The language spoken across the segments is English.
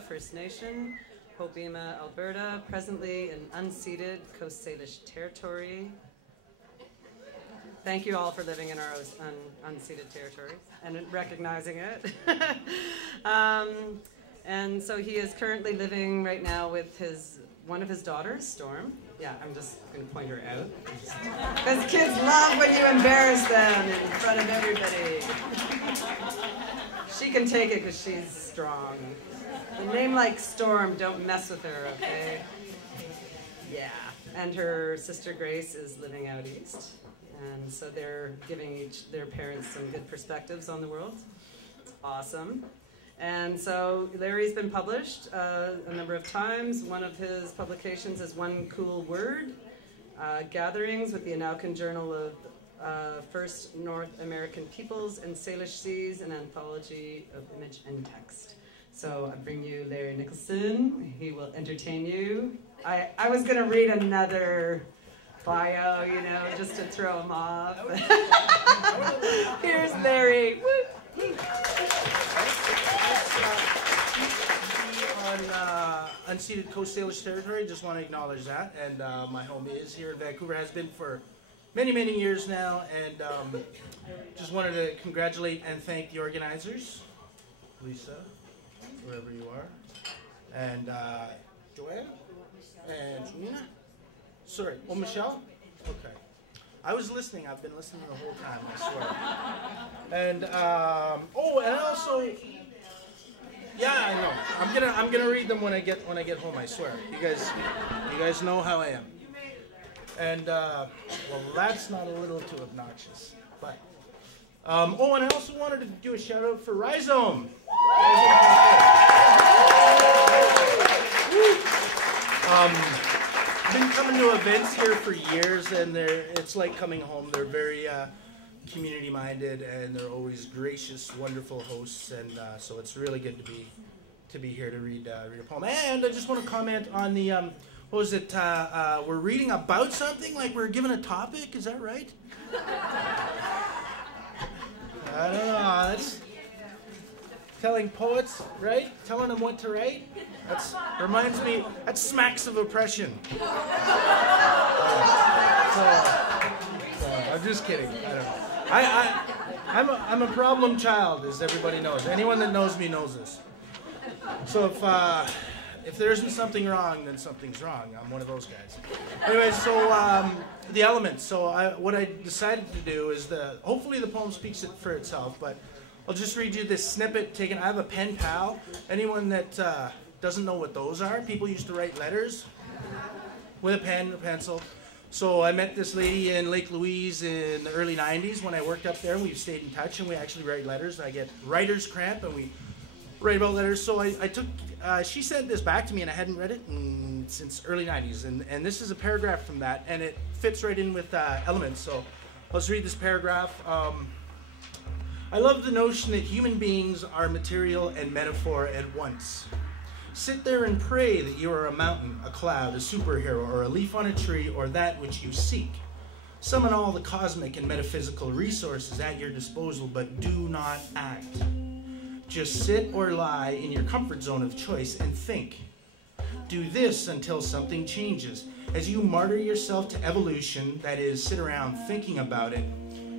Alberta First Nation, Hobbema, Alberta, presently in unceded Coast Salish territory. Thank you all for living in our unceded territories and recognizing it. And so he is currently living right now with one of his daughters, Storm. Yeah, I'm just going to point her out. Because kids love when you embarrass them in front of everybody. She can take it because she's strong. A name like Storm, don't mess with her, okay? Yeah. And her sister Grace is living out east. And so they're giving their parents some good perspectives on the world. It's awesome. And so Larry's been published a number of times. One of his publications is One Cool Word, Gatherings with the Anaukan Journal of First North American Peoples and Salish Seas, an anthology of image and text. So I bring you Larry Nicholson. He will entertain you. I was going to read another bio, you know, just to throw him off. Here's Larry. On unceded Coast Salish territory, just want to acknowledge that. And my home is here in Vancouver, has been for many, many years now. And just wanted to congratulate and thank the organizers, Lisa, wherever you are, and Joanne, and Nina. Sorry, oh, Michelle? Okay. I was listening. I've been listening the whole time, I swear. And, oh, and also, yeah, I know. I'm gonna read them when I get home, I swear. You guys know how I am. And, well, that's not a little too obnoxious. But, oh, and I also wanted to do a shout out for Rhizome. I've been coming to events here for years, and it's like coming home. They're very community-minded, and they're always gracious, wonderful hosts, and so it's really good to be here to read a poem. And I just want to comment on the what was it? We're reading about something, like we're given a topic. Is that right? I don't know. That's telling poets, right? Telling them what to write. That reminds me, that smacks of oppression. I'm just kidding. I don't know. I'm a problem child, as everybody knows. Anyone that knows me knows this. So if there isn't something wrong, then something's wrong. I'm one of those guys. Anyway, so the elements. So what I decided to do is hopefully the poem speaks for itself, but I'll just read you this snippet taken. I have a pen pal. Anyone that doesn't know what those are, people used to write letters with a pen or pencil. So I met this lady in Lake Louise in the early 90s when I worked up there, and we've stayed in touch, and we actually write letters. I get writer's cramp, and we write about letters. So she sent this back to me, and I hadn't read it since early 90s. And this is a paragraph from that, and it fits right in with elements. So let's read this paragraph. I love the notion that human beings are material and metaphor at once. Sit there and pray that you are a mountain, a cloud, a superhero, or a leaf on a tree, or that which you seek. Summon all the cosmic and metaphysical resources at your disposal, but do not act. Just sit or lie in your comfort zone of choice and think. Do this until something changes. As you martyr yourself to evolution, that is, sit around thinking about it,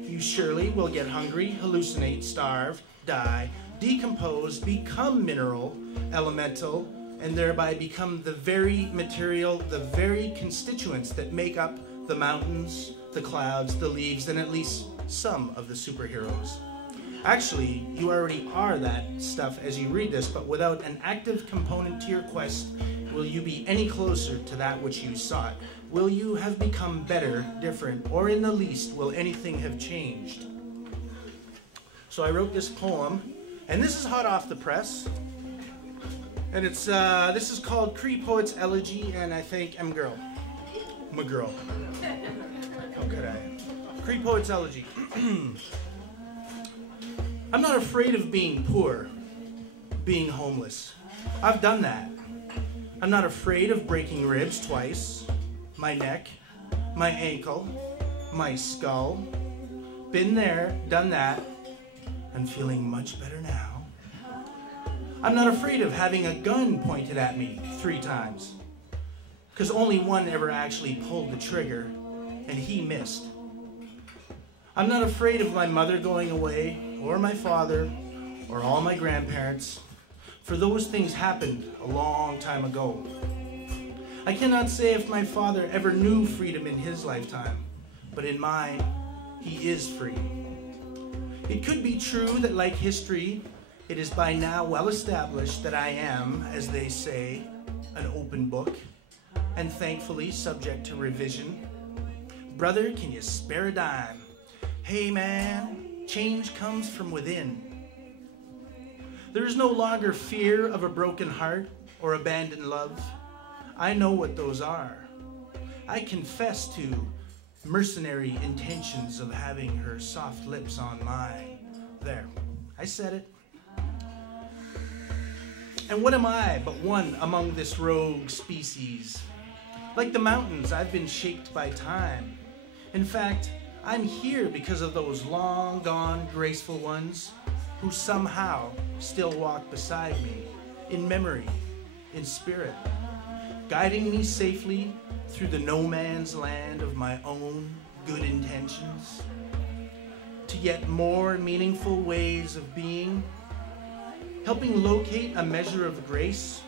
you surely will get hungry, hallucinate, starve, die, decompose, become mineral, elemental, and thereby become the very material, the very constituents that make up the mountains, the clouds, the leaves, and at least some of the superheroes. Actually, you already are that stuff as you read this, but without an active component to your quest, will you be any closer to that which you sought? Will you have become better, different, or in the least, will anything have changed? So I wrote this poem, and this is hot off the press. And it's this is called Cree Poet's Elegy, and I thank M-Girl. M-Girl. How could I? Cree Poet's Elegy. I'm not afraid of being poor, being homeless. I've done that. I'm not afraid of breaking ribs twice, my neck, my ankle, my skull. Been there, done that, and feeling much better now. I'm not afraid of having a gun pointed at me 3 times, because only one ever actually pulled the trigger, and he missed. I'm not afraid of my mother going away, or my father, or all my grandparents, for those things happened a long time ago. I cannot say if my father ever knew freedom in his lifetime, but in mine, he is free. It could be true that, like history, it is by now well established that I am, as they say, an open book, and thankfully subject to revision. Brother, can you spare a dime? Hey man, change comes from within. There is no longer fear of a broken heart or abandoned love. I know what those are. I confess to mercenary intentions of having her soft lips on mine. There, I said it. And what am I but one among this rogue species? Like the mountains, I've been shaped by time. In fact, I'm here because of those long gone graceful ones who somehow still walk beside me, in memory, in spirit, guiding me safely through the no man's land of my own good intentions, to yet more meaningful ways of being, helping locate a measure of grace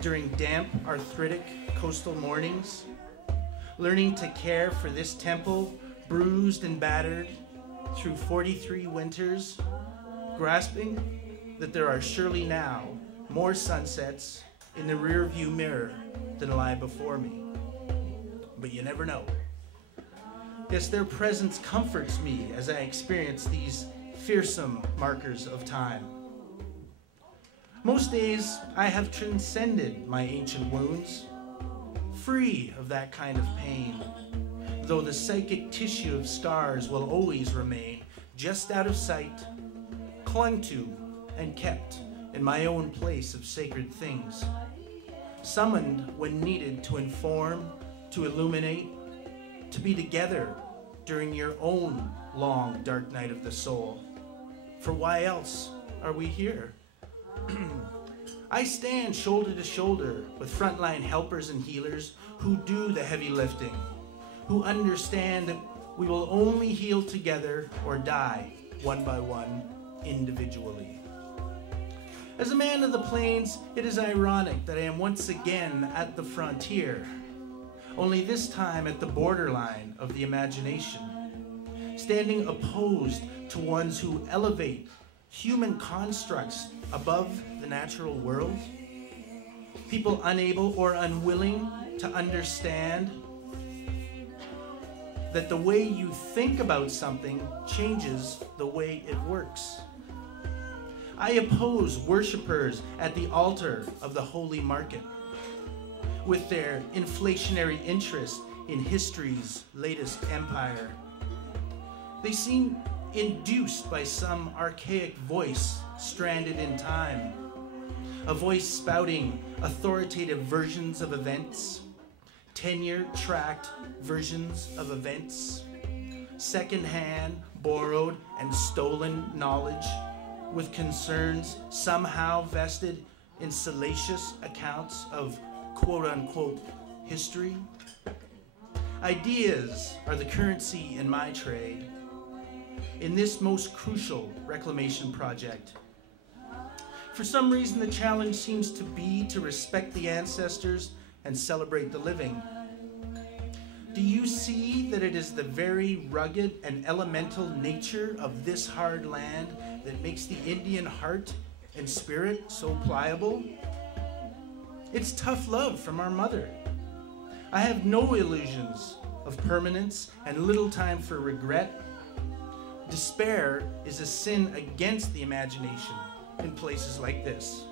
during damp, arthritic coastal mornings, learning to care for this temple, bruised and battered through 43 winters, grasping that there are surely now more sunsets in the rearview mirror than lie before me. But you never know. Yes, their presence comforts me as I experience these fearsome markers of time. Most days, I have transcended my ancient wounds, free of that kind of pain, though the psychic tissue of scars will always remain just out of sight, clung to and kept in my own place of sacred things, summoned when needed to inform, to illuminate, to be together during your own long dark night of the soul. For why else are we here? I stand shoulder to shoulder with frontline helpers and healers who do the heavy lifting, who understand that we will only heal together or die one by one, individually. As a man of the plains, it is ironic that I am once again at the frontier, only this time at the borderline of the imagination, standing opposed to ones who elevate human constructs above the natural world, people unable or unwilling to understand that the way you think about something changes the way it works. I oppose worshipers at the altar of the holy market with their inflationary interest in history's latest empire. They seem induced by some archaic voice stranded in time, a voice spouting authoritative versions of events, tenure-tracked versions of events, second-hand, borrowed, and stolen knowledge with concerns somehow vested in salacious accounts of quote-unquote history. Ideas are the currency in my trade, in this most crucial reclamation project. For some reason, the challenge seems to be to respect the ancestors and celebrate the living. Do you see that it is the very rugged and elemental nature of this hard land that makes the Indian heart and spirit so pliable? It's tough love from our mother. I have no illusions of permanence and little time for regret. Despair is a sin against the imagination in places like this.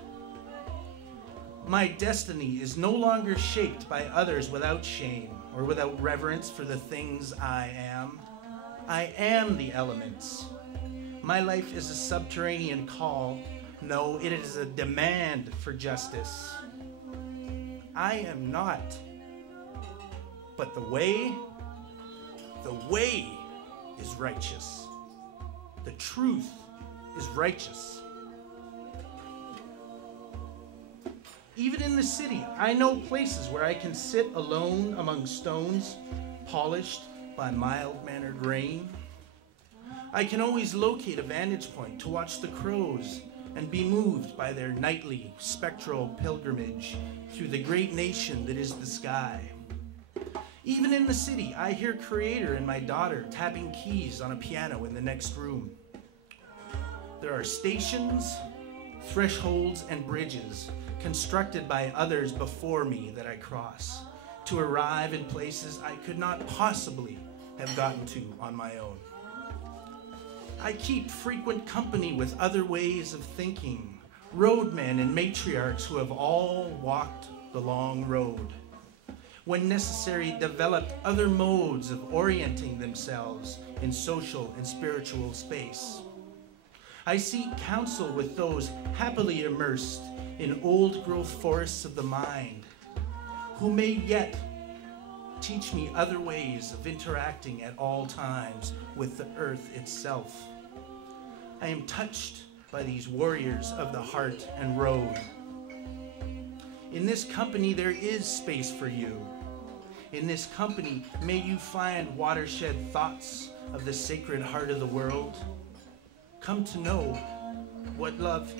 My destiny is no longer shaped by others without shame or without reverence for the things I am. I am the elements. My life is a subterranean call. No, it is a demand for justice. I am not. But the way is righteous. The truth is righteous. Even in the city, I know places where I can sit alone among stones, polished by mild-mannered rain. I can always locate a vantage point to watch the crows and be moved by their nightly, spectral pilgrimage through the great nation that is the sky. Even in the city, I hear Creator and my daughter tapping keys on a piano in the next room. There are stations, thresholds, and bridges constructed by others before me that I cross to arrive in places I could not possibly have gotten to on my own. I keep frequent company with other ways of thinking, roadmen and matriarchs who have all walked the long road. When necessary, developed other modes of orienting themselves in social and spiritual space. I seek counsel with those happily immersed in old-growth forests of the mind, who may yet teach me other ways of interacting at all times with the earth itself. I am touched by these warriors of the heart and road. In this company, there is space for you. In this company, may you find watershed thoughts of the sacred heart of the world. Come to know what love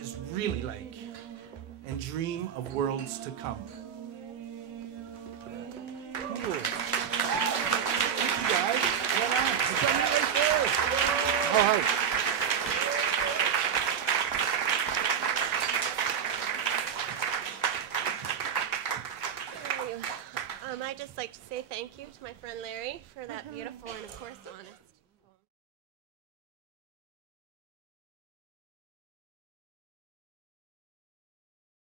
is really like and dream of worlds to come. Cool. Thank you, guys. Well done. It's coming right there. All right. I'd just like to say thank you to my friend Larry for that beautiful and, of course, honest